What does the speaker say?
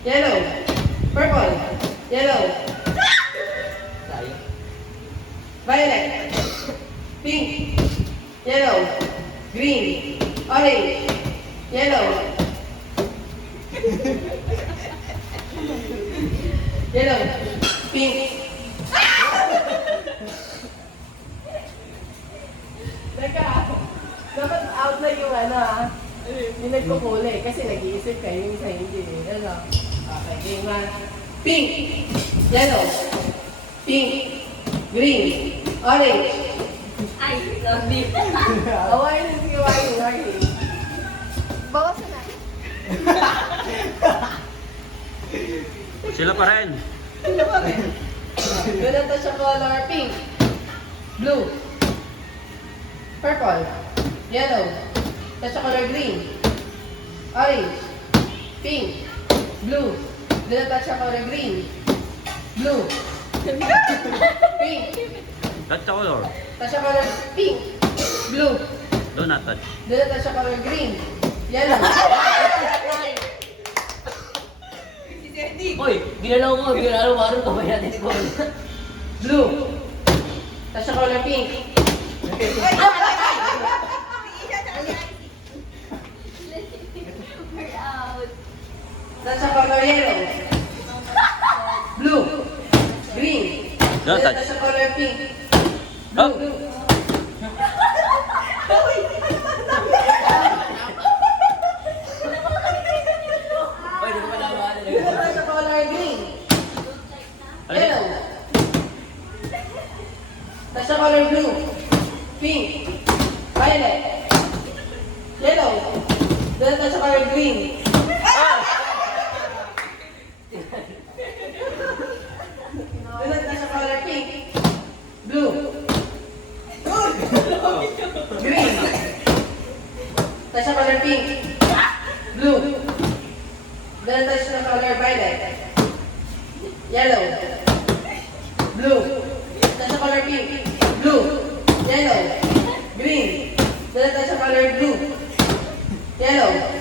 Yellow. Purple. Yellow. Violet. Pink. Yellow. Green. Orange. Yellow. Yellow. Pink. Teka, dapat out na yung yung nagkukulay kasi nag-iisip kayo yung isa hindi eh. Ano? Okay, game one. Pink. Yellow. Pink. Green. Orange. Ay, lovely. Hawaii na si Hawaii. Bawasan na. Sila pa rin. Sino pa rin? Ganito siya color. Pink. Blue. Purple. Yellow. Tapos siya color green. Orange. Pink. Blue. Ganito siya color green. Blue. Pink. Touch the color. Tapos siya color pink. Blue. Do not touch. Ganito siya color green. Yellow. Hoy, ginalaw mo, ginalaw ko ba natin ko? Blue. Tapos siya color pink. We're out. Tapos siya color yellow. Blue. Green. Don't touch. Tapos siya color pink. Oh. Blue. Hoy, di ko malaman. Tapos siya color green. Yellow. Tapos siya color blue. Pink. Violet. Yellow. Tapos siya color green. Tapos siya color pink. Blue. Green. Tapos siya color pink. Blue. Tapos siya color violet. Yellow. Blue. Tapos siya color pink. Blue. Yellow. Green. Tapos siya color blue. Yellow.